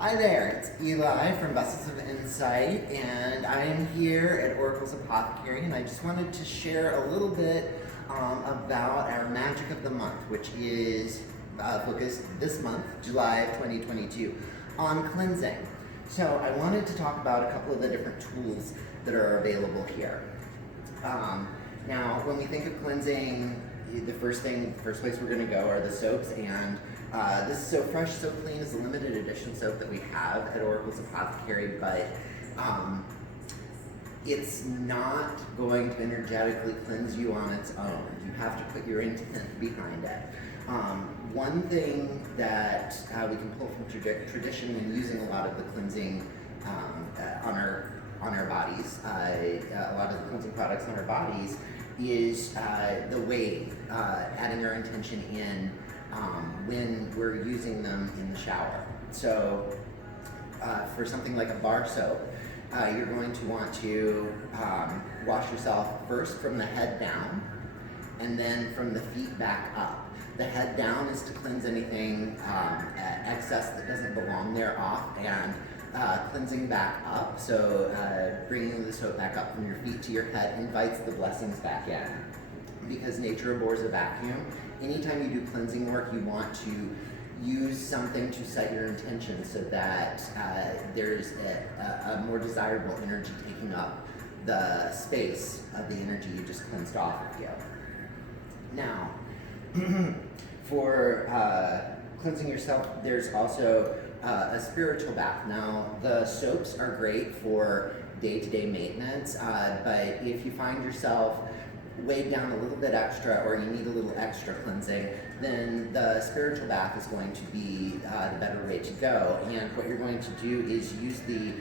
Hi there, it's Eli from Vessels of Insight, and I'm here at Oracle's Apothecary, and I just wanted to share a little bit about our Magic of the Month, which is focused this month, July of 2022, on cleansing. So I wanted to talk about a couple of the different tools that are available here. Now, when we think of cleansing, the first place we're going to go are the soaps, and this is So Fresh, So Clean is a limited edition soap that we have at Oracle's Apothecary, but it's not going to energetically cleanse you on its own. You have to put your intent behind it. One thing that we can pull from tradition when using a lot of the cleansing on our bodies, a lot of the cleansing products on our bodies, is the weight, adding our intention in when we're using them in the shower. So for something like a bar soap, you're going to want to wash yourself first from the head down and then from the feet back up. The head down is to cleanse anything excess that doesn't belong there off, and cleansing back up, so bringing the soap back up from your feet to your head invites the blessings back in. Because nature abhors a vacuum, anytime you do cleansing work, you want to use something to set your intention so that there's a more desirable energy taking up the space of the energy you just cleansed off of you. Now, for cleansing yourself, there's also a spiritual bath. Now, the soaps are great for day-to-day maintenance, but if you find yourself weighed down a little bit extra or you need a little extra cleansing, then the spiritual bath is going to be the better way to go. And what you're going to do is use the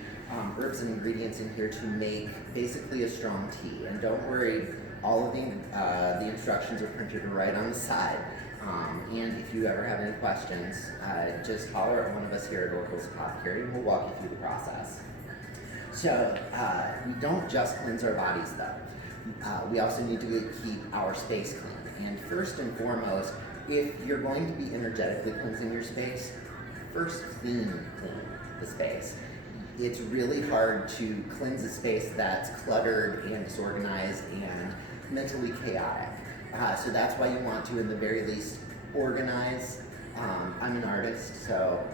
herbs and ingredients in here to make basically a strong tea. And don't worry, all of the instructions are printed right on the side. And if you ever have any questions, just holler at one of us here at Oracle's Apothecary and we'll walk you through the process. So we don't just cleanse our bodies though. We also need to keep our space clean. And first and foremost, if you're going to be energetically cleansing your space, first clean the space. It's really hard to cleanse a space that's cluttered and disorganized and mentally chaotic. So that's why you want to, in the very least, organize. I'm an artist, so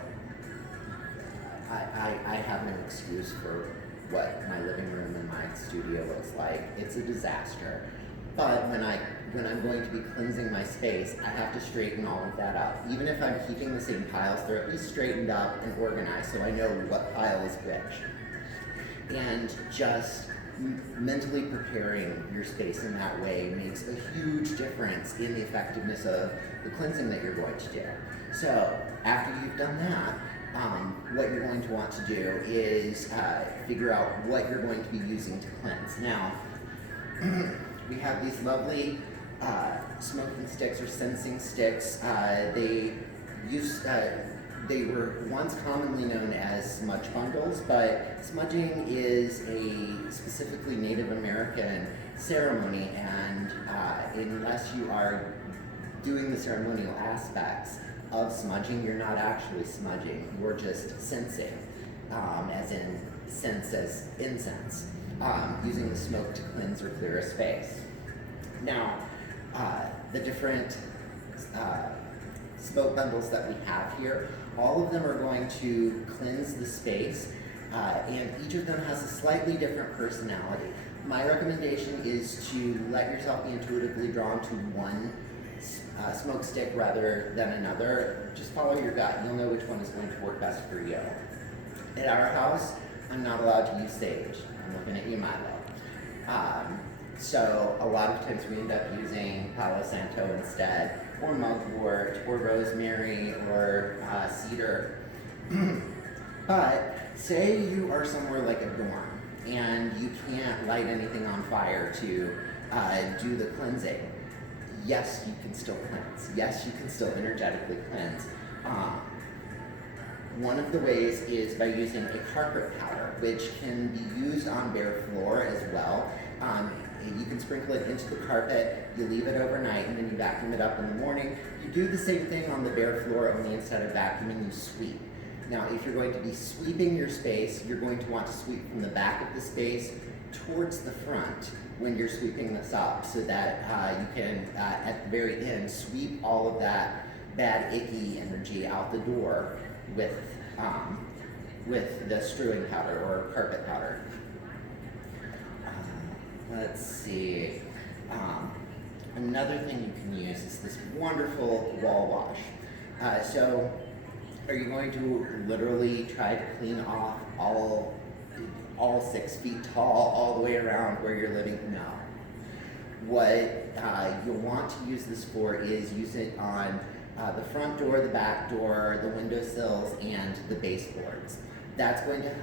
I have no excuse for what my living room and my studio looks like. It's a disaster. But when I'm going to be cleansing my space, I have to straighten all of that up. Even if I'm keeping the same piles, they're at least straightened up and organized so I know what pile is which. And just mentally preparing your space in that way makes a huge difference in the effectiveness of the cleansing that you're going to do. So after you've done that, what you're going to want to do is figure out what you're going to be using to cleanse. Now, we have these lovely smoking sticks or sensing sticks. They were once commonly known as smudge bundles, but smudging is a specifically Native American ceremony, and unless you are doing the ceremonial aspects of smudging, you're not actually smudging, you're just sensing, as in sense as incense, using the smoke to cleanse or clear a space. Now, the different smoke bundles that we have here, all of them are going to cleanse the space, and each of them has a slightly different personality. My recommendation is to let yourself be intuitively drawn to one smoke stick rather than another. Just follow your gut. You'll know which one is going to work best for you. At our house, I'm not allowed to use sage. I'm looking at you, Milo. So a lot of times we end up using Palo Santo instead, or mugwort, or rosemary, or cedar. But say you are somewhere like a dorm and you can't light anything on fire to do the cleansing. Yes, you can still cleanse. Yes, you can still energetically cleanse. One of the ways is by using a carpet powder, which can be used on bare floor as well. You can sprinkle it into the carpet, you leave it overnight, and then you vacuum it up in the morning. You do the same thing on the bare floor, only instead of vacuuming, you sweep. Now, if you're going to be sweeping your space, you're going to want to sweep from the back of the space towards the front when you're sweeping this up, so that you can, at the very end, sweep all of that bad, icky energy out the door with the strewing powder or carpet powder. Let's see. Another thing you can use is this wonderful wall wash. So, are you going to literally try to clean off all 6 feet tall all the way around where you're living? No. What you'll want to use this for is use it on the front door, the back door, the windowsills, and the baseboards. That's going to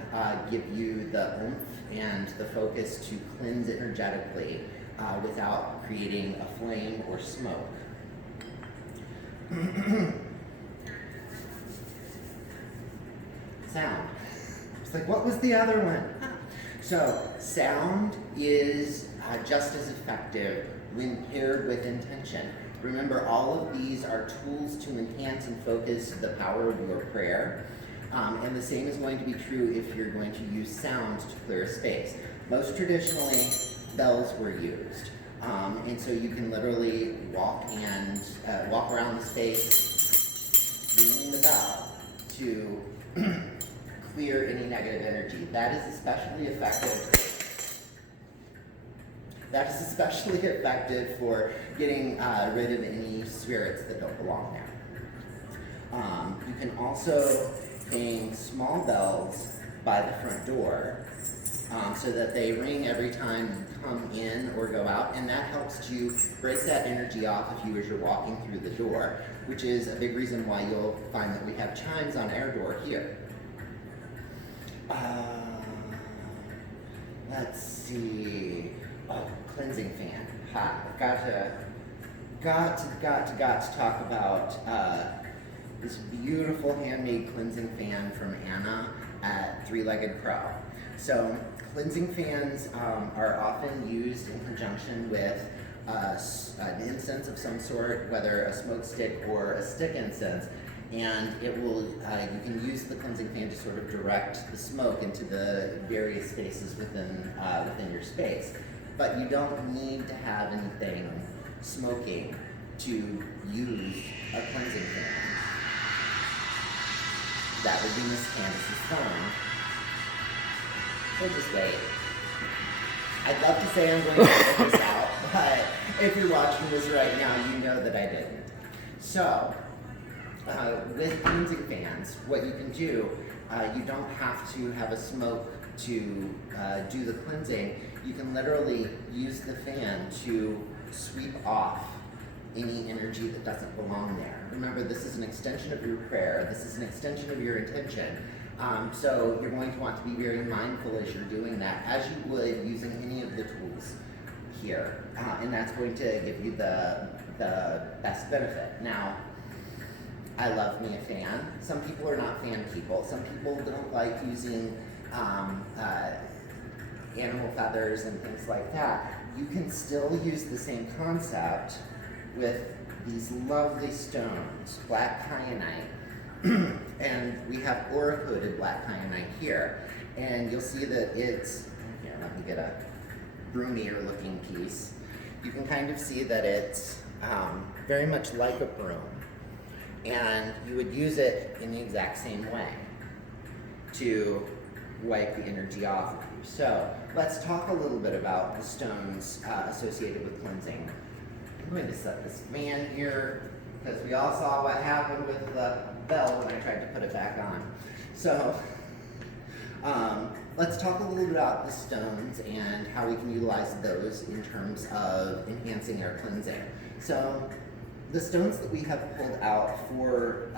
give you the oomph and the focus to cleanse energetically without creating a flame or smoke. Sound. It's like, what was the other one? So, sound is just as effective when paired with intention. Remember, all of these are tools to enhance and focus the power of your prayer. And the same is going to be true if you're going to use sound to clear a space. Most traditionally, bells were used. And so you can literally walk around the space ringing the bell to clear any negative energy. That is especially effective for getting rid of any spirits that don't belong there. You can also hang small bells by the front door so that they ring every time you come in or go out, and that helps to break that energy off of you as you're walking through the door, which is a big reason why you'll find that we have chimes on our door here. Let's see. Oh, cleansing fan. I've got to talk about this beautiful handmade cleansing fan from Anna at Three-Legged Crow. So, cleansing fans are often used in conjunction with an incense of some sort, whether a smoke stick or a stick incense, and it will. You can use the cleansing fan to sort of direct the smoke into the various spaces within your space. But you don't need to have anything smoking to use a cleansing fan. That would be Miss Candace's phone. So just wait. I'd love to say I'm going to edit this out, but if you're watching this right now, you know that I didn't. So, with cleansing fans, what you can do, you don't have to have a smoke to do the cleansing. You can literally use the fan to sweep off any energy that doesn't belong there. Remember, this is an extension of your prayer. This is an extension of your intention. So you're going to want to be very mindful as you're doing that, as you would using any of the tools here. And that's going to give you the best benefit. Now, I love me a fan. Some people are not fan people. Some people don't like using animal feathers and things like that. You can still use the same concept with these lovely stones, black kyanite, and we have aura-coated black kyanite here, and you'll see that it's, here, let me get a broomier looking piece. You can kind of see that it's very much like a broom, and you would use it in the exact same way to wipe the energy off of you. So let's talk a little bit about the stones associated with cleansing. I'm going to set this fan here because we all saw what happened with the bell when I tried to put it back on. So let's talk a little bit about the stones and how we can utilize those in terms of enhancing our cleansing. So the stones that we have pulled out for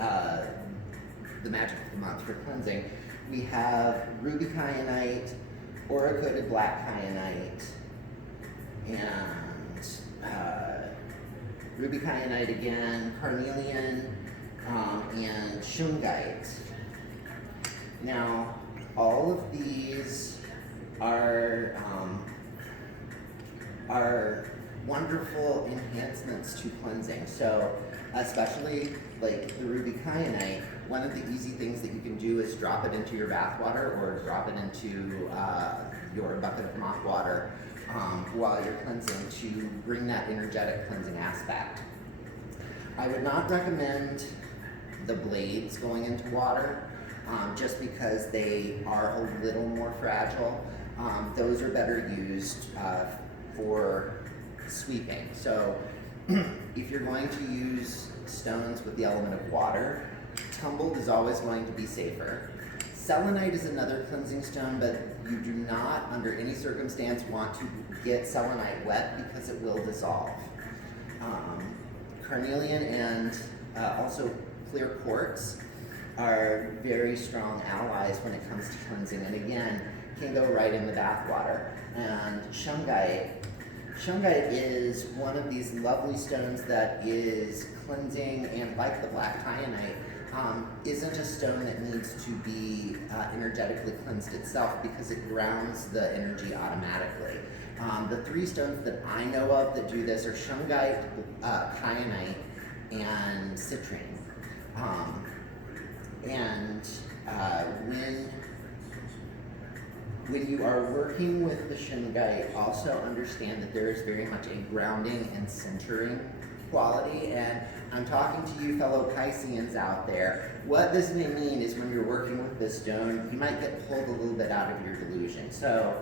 the magic of the month for cleansing, we have ruby kyanite, aura-coated black kyanite, and ruby kyanite again, carnelian, and shungite. Now, all of these are wonderful enhancements to cleansing. So, especially like the ruby kyanite, one of the easy things that you can do is drop it into your bath water or drop it into your bucket of mop water while you're cleansing to bring that energetic cleansing aspect. I would not recommend the blades going into water just because they are a little more fragile. Those are better used for sweeping. So if you're going to use stones with the element of water, tumbled is always going to be safer. Selenite is another cleansing stone, but you do not, under any circumstance, want to get selenite wet because it will dissolve. Carnelian and also clear quartz are very strong allies when it comes to cleansing, and again, can go right in the bath water. And shungite is one of these lovely stones that is cleansing, and like the black kyanite, isn't a stone that needs to be energetically cleansed itself because it grounds the energy automatically. The three stones that I know of that do this are shungite, kyanite, and citrine. When you are working with the shungite, also understand that there is very much a grounding and centering quality. And I'm talking to you fellow Pisceans out there. What this may mean is when you're working with this stone, you might get pulled a little bit out of your delusion. So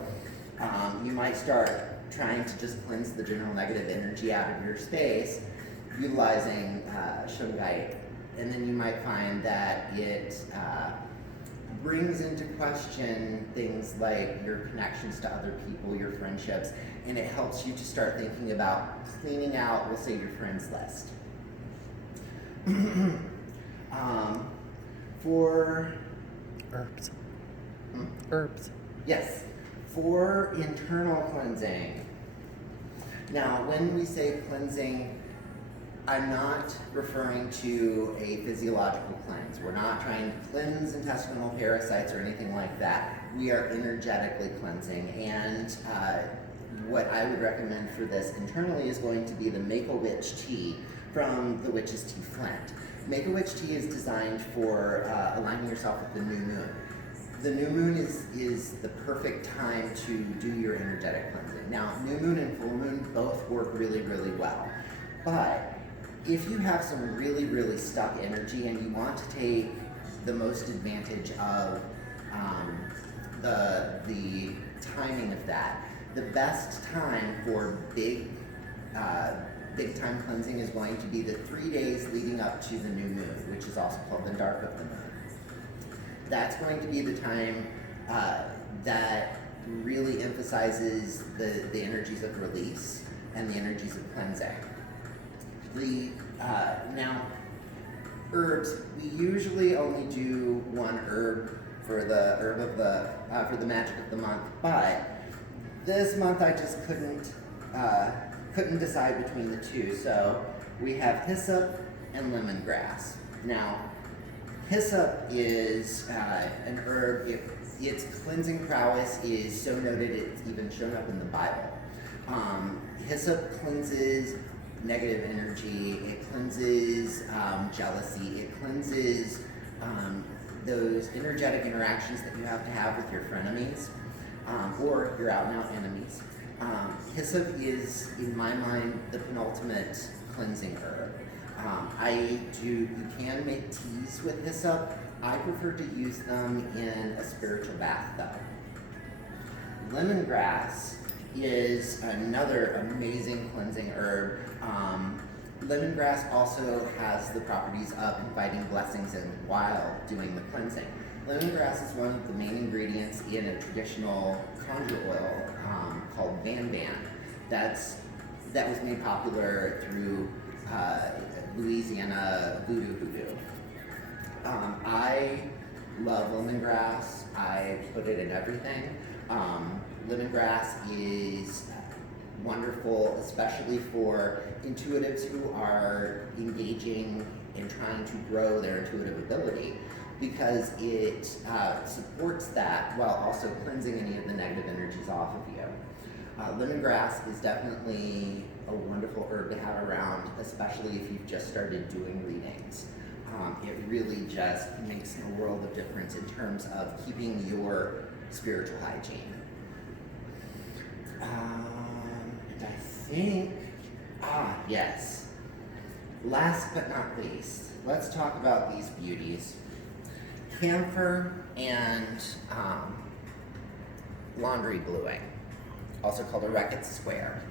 you might start trying to just cleanse the general negative energy out of your space utilizing shungite. And then you might find that it brings into question things like your connections to other people, your friendships, and it helps you to start thinking about cleaning out, we'll say, your friends list. For herbs. Herbs. Yes, for internal cleansing. Now, when we say cleansing, I'm not referring to a physiological cleanse. We're not trying to cleanse intestinal parasites or anything like that. We are energetically cleansing, and what I would recommend for this internally is going to be the Make-A-Witch tea from the Witch's Tea Flint. Make-A-Witch tea is designed for aligning yourself with the new moon. The new moon is the perfect time to do your energetic cleansing. Now, new moon and full moon both work really, really well. But if you have some really, really stuck energy and you want to take the most advantage of the timing of that, the best time for big time cleansing is going to be the 3 days leading up to the new moon, which is also called the dark of the moon. That's going to be the time that really emphasizes the energies of release and the energies of cleansing. Now, herbs, we usually only do one herb for the herb of for the magic of the month, but this month I just couldn't decide between the two. So we have hyssop and lemongrass. Now, hyssop is an herb. Its cleansing prowess is so noted it's even shown up in the Bible. Hyssop cleanses negative energy, it cleanses jealousy, it cleanses those energetic interactions that you have to have with your frenemies or your out and out enemies. Hyssop is, in my mind, the penultimate cleansing herb. You can make teas with hyssop. I prefer to use them in a spiritual bath though. Lemongrass is another amazing cleansing herb. Lemongrass also has the properties of inviting blessings in while doing the cleansing. Lemongrass is one of the main ingredients in a traditional conjure oil called Ban Ban. That was made popular through Louisiana voodoo. I love lemongrass. I put it in everything. Lemongrass is wonderful, especially for intuitives who are engaging in trying to grow their intuitive ability, because it supports that while also cleansing any of the negative energies off of you. Lemongrass is definitely a wonderful herb to have around, especially if you've just started doing readings. it really just makes a world of difference in terms of keeping your spiritual hygiene. And I think, yes. Last but not least, let's talk about these beauties. Camphor and laundry bluing, also called a Reckitt square.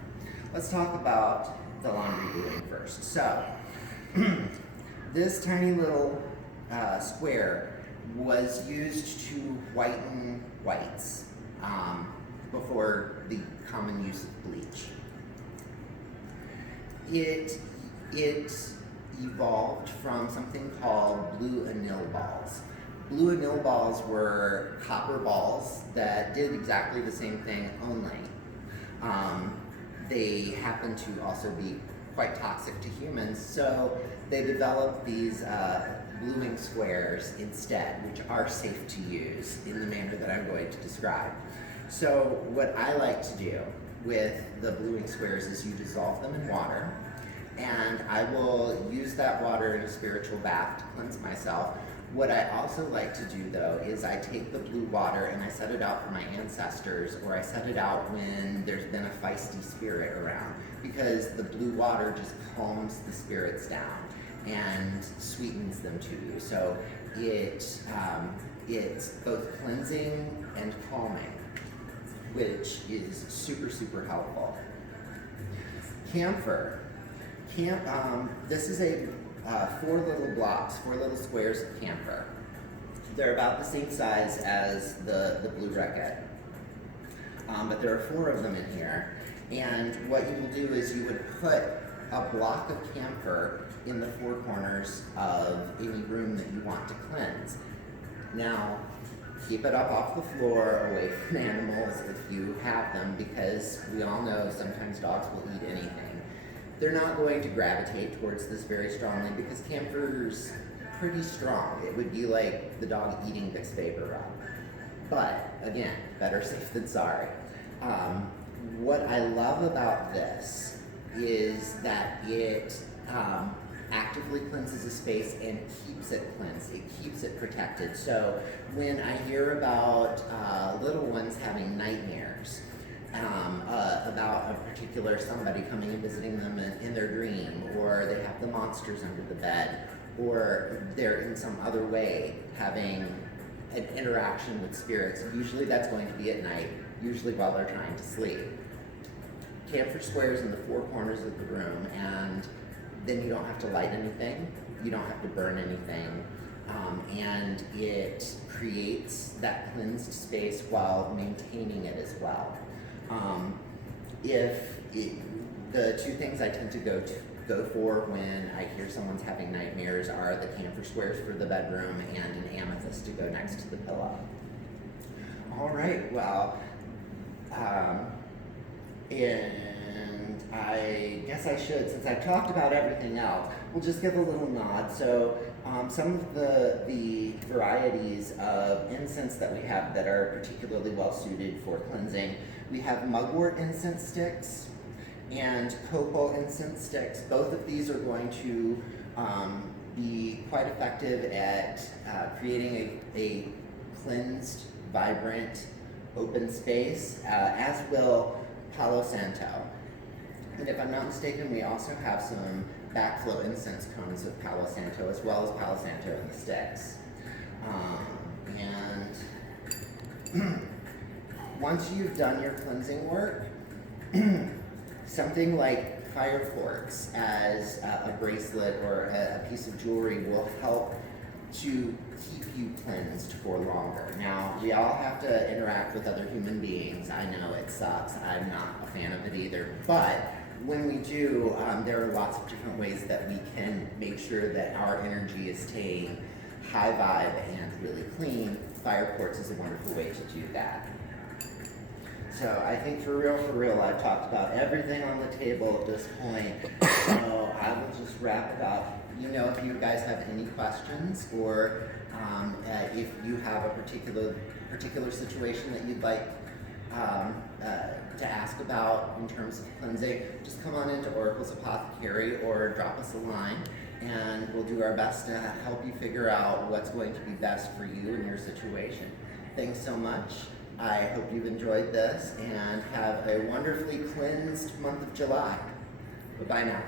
Let's talk about the laundry bluing first. So, this tiny little square was used to whiten whites before the common use of bleach. It evolved from something called blue anil balls. Blue anil balls were copper balls that did exactly the same thing, only they happen to also be quite toxic to humans, so they developed these bluing squares instead, which are safe to use in the manner that I'm going to describe. So what I like to do with the bluing squares is you dissolve them in water, and I will use that water in a spiritual bath to cleanse myself. What I also like to do, though, is I take the blue water and I set it out for my ancestors, or I set it out when there's been a feisty spirit around, because the blue water just calms the spirits down and sweetens them to you. So it's both cleansing and calming, which is super, super helpful. Camphor. This is a 4 little blocks, 4 little squares of camphor. They're about the same size as the blue Reckitt, but there are 4 of them in here. And what you will do is you would put a block of camphor in the 4 corners of any room that you want to cleanse. Now, keep it up off the floor, away from animals if you have them, because we all know sometimes dogs will eat anything. They're not going to gravitate towards this very strongly because camphor's pretty strong. It would be like the dog eating Vicks Vapor Rub. But again, better safe than sorry. What I love about this is that it actively cleanses a space and keeps it cleansed. It keeps it protected. So when I hear about little ones having nightmares, about a particular somebody coming and visiting them in their dream, or they have the monsters under the bed, or they're in some other way having an interaction with spirits. Usually that's going to be at night, usually while they're trying to sleep. Camphor squares in the 4 corners of the room, and then you don't have to light anything, you don't have to burn anything, and it creates that cleansed space while maintaining it as well. The 2 things I tend to go for when I hear someone's having nightmares are the camphor squares for the bedroom and an amethyst to go next to the pillow. All right, well, and I guess I should, since I've talked about everything else, we'll just give a little nod. So some of the varieties of incense that we have that are particularly well suited for cleansing, we have mugwort incense sticks and copal incense sticks. Both of these are going to be quite effective at creating a cleansed, vibrant, open space, as will Palo Santo. And if I'm not mistaken, we also have some backflow incense cones of Palo Santo, as well as Palo Santo in the sticks. And once you've done your cleansing work, something like fire quartz as a bracelet or a piece of jewelry will help to keep you cleansed for longer. Now, we all have to interact with other human beings. I know it sucks. I'm not a fan of it either. But when we do, there are lots of different ways that we can make sure that our energy is staying high vibe and really clean. Fire quartz is a wonderful way to do that. So I think for real, I've talked about everything on the table at this point. So I will just wrap it up. You know, if you guys have any questions, or if you have a particular situation that you'd like to ask about in terms of cleansing, just come on into Oracle's Apothecary or drop us a line, and we'll do our best to help you figure out what's going to be best for you and your situation. Thanks so much. I hope you've enjoyed this and have a wonderfully cleansed month of July. Bye-bye now.